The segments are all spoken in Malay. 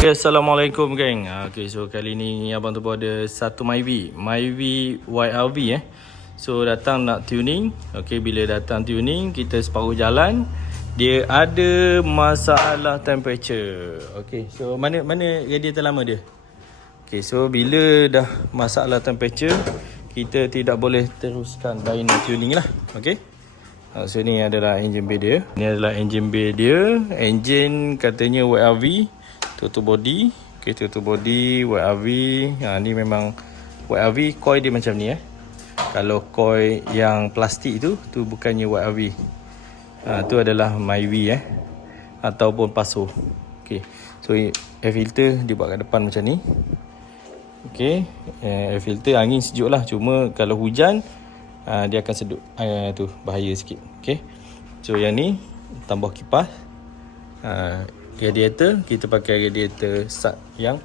Okay, Assalamualaikum geng. Ah, Okay, so kali ni abang tu ada satu Myvi. Myvi YRV eh. So datang nak tuning. Okay, bila datang tuning Kita separuh jalan. Dia ada masalah temperature. Okay, so mana mana radiator lama dia? Okay, so bila dah masalah temperature Kita tidak boleh teruskan dyno tuning lah. Okay Ha, so ni adalah engine bay dia. Ni adalah engine bay dia. Engine katanya YRV. Total body. Okay, total body YRV. Ha, ni memang YRV coil dia macam ni eh. Kalau coil yang plastik tu, tu bukannya YRV. Ha, tu adalah MyV eh. Ataupun Paso. Okay. So air filter dia buat kat depan macam ni. Okay. Air filter angin sejuk lah. Cuma kalau hujan, uh, dia akan sedut uh, tu bahaya sikit okey so yang ni tambah kipas uh, radiator. Kita pakai radiator sat yang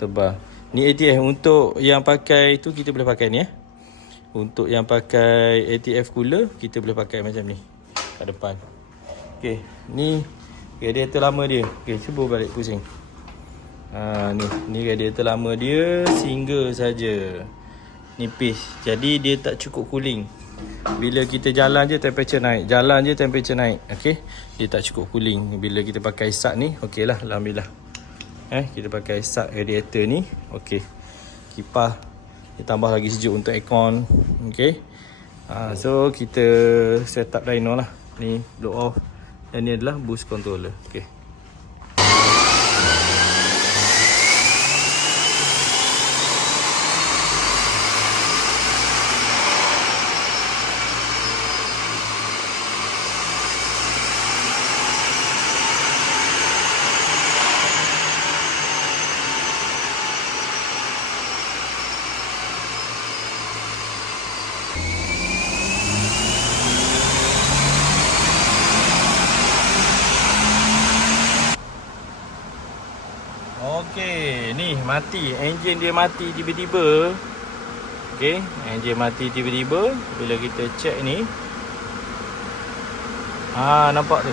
tebal ni ATF untuk yang pakai tu kita boleh pakai ni eh. Untuk yang pakai ATF cooler kita boleh pakai macam ni kat depan. Okey ni radiator lama dia. Okey cuba balik pusing. Ha, ni ni radiator lama dia single saja nipis. Jadi dia tak cukup cooling. Bila kita jalan je temperature naik. Jalan je temperature naik. Okey. Dia tak cukup cooling. Bila kita pakai sat ni, okeylah alhamdulillah. Eh, kita pakai sat radiator ni, okey. Kipas dia tambah lagi sejuk untuk aircon. Okey. Ha, so kita set up dyno lah. Ni blow off. Dan ni adalah boost controller. Okey. Okey, ni mati. Enjin dia mati tiba-tiba. Okey, enjin mati tiba-tiba bila kita check ni. Ah, nampak tu.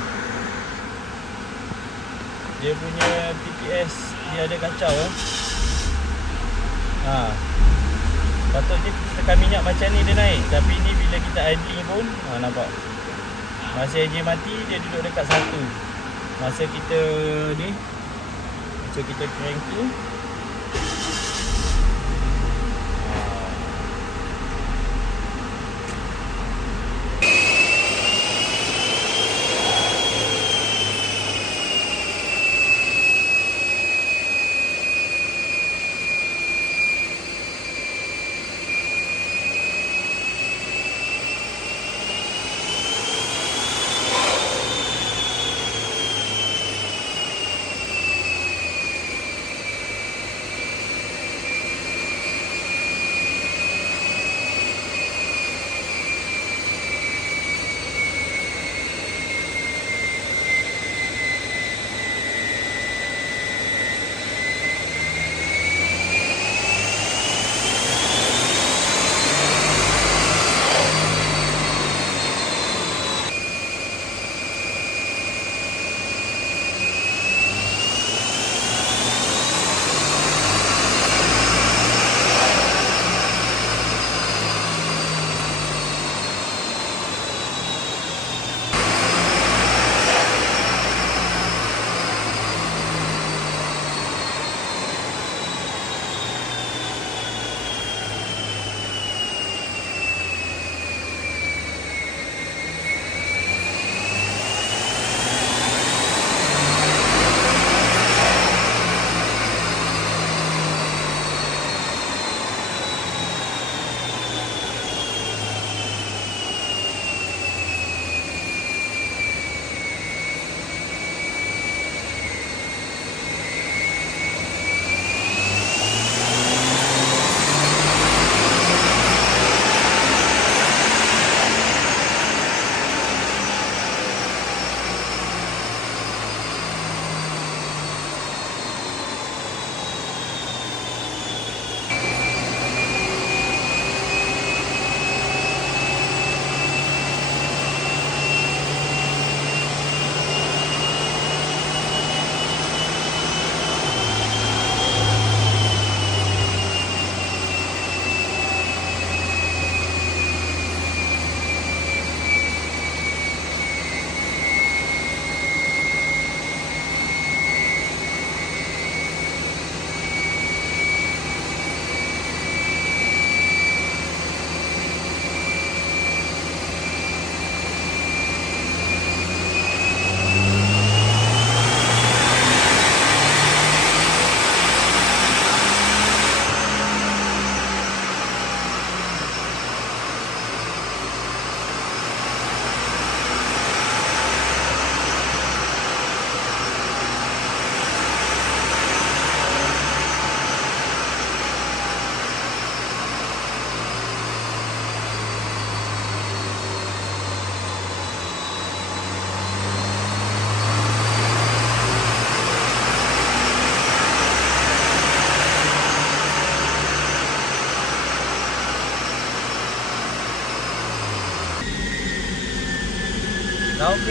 Dia punya TPS dia ada kacau eh. Ha. Patutnya tekan minyak macam ni dia naik, tapi ni bila kita idling pun, ha nampak. Masa enjin mati dia duduk dekat satu. Masa kita ni So kita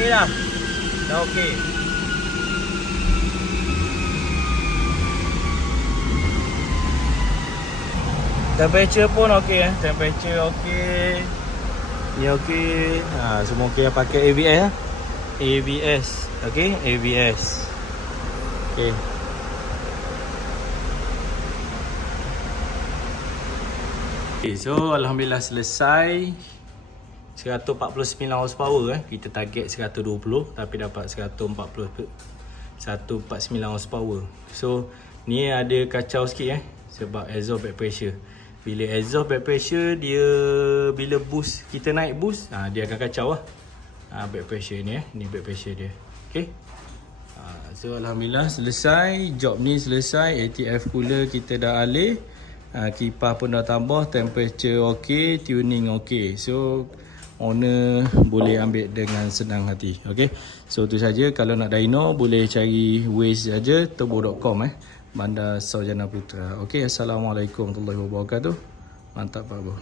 okey dah. Dah okey. Temperature pun okey eh. Temperature okey. Ni okey. Ha, semua okey yang pakai ABS ah. ABS. Okey, ABS. Okey. Okay, so alhamdulillah selesai 149 horsepower eh. Kita target 120 tapi dapat 140 149 horsepower. So ni ada kacau sikit eh sebab exhaust back pressure. Bila exhaust back pressure dia bila boost kita naik boost ha, dia akan kacau lah. Ha, back pressure ni eh. Ni back pressure dia. Okay. Ha, so alhamdulillah selesai job ni selesai ATF cooler kita dah alih. Ha, kipas pun dah tambah, temperature okey, tuning okey. So owner boleh ambil dengan senang hati. Okey. So tu saja kalau nak dyno boleh cari Waze saja turbo.com eh. Bandar Sarjana Putra. Okey, assalamualaikum warahmatullahi wabarakatuh. Mantap Pak Bro.